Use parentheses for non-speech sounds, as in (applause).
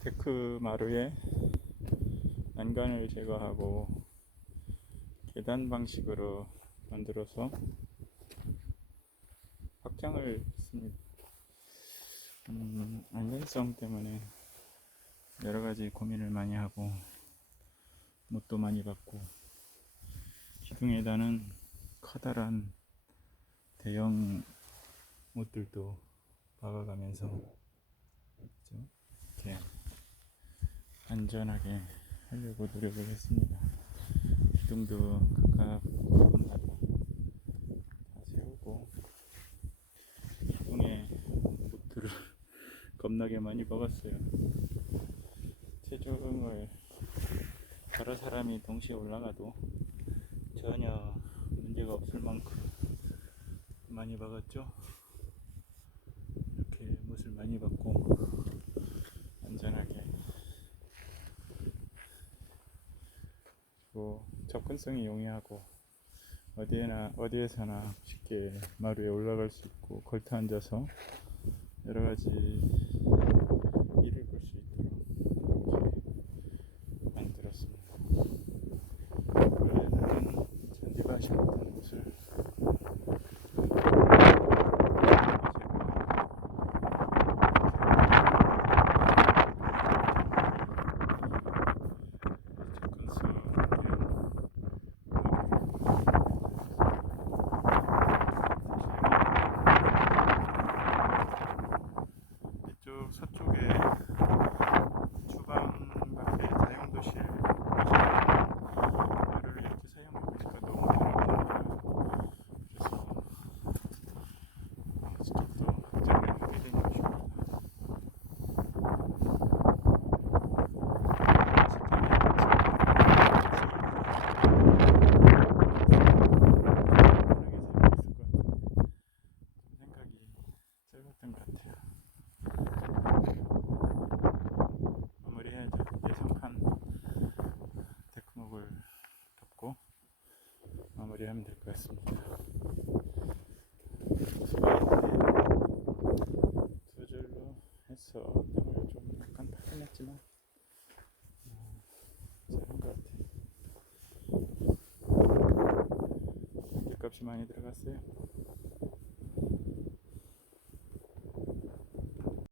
데크 마루에 난간을 제거하고 계단 방식으로 만들어서 확장을 했습니다. 음, 안전성 때문에 여러 가지 고민을 많이 하고 못도 많이 받고 기둥에다는 커다란 대형 못들도 박아가면서 그죠? 이렇게 안전하게 하려고 노력을 했습니다. 기둥도 각각 겁나게 다 세우고 기둥에 못들을 (laughs) 겁나게 많이 박았어요. 체중을 여러 사람이 동시에 올라가도 전혀 문제가 없을 만큼 많이 박았죠. 이렇게 못을 많이 박고 안전하게 그리고 접근성이 용이하고 어디에나 어디에서나 쉽게 마루에 올라갈 수 있고 걸터 앉아서 여러 가지 일을 볼 수 있도록 이렇게 만들었습니다. 원래는 잔디밭이 같은 곳을 이쪽 서쪽에 주방 밖에 다용도실 를 이렇게 사용하니까 너무 편하더라고요. 그래서 직접 또 확장을 하게 된 것입니다. 생각이 짧았던 것 같아요. 마무리해야죠. 예상한 데크목을 덮고 마무리 하면 될 것 같습니다. 두 줄로 해서 땀을 좀 약간 파긴 했지만 어, 잘한 것 같아요. 값이 많이 들어갔어요.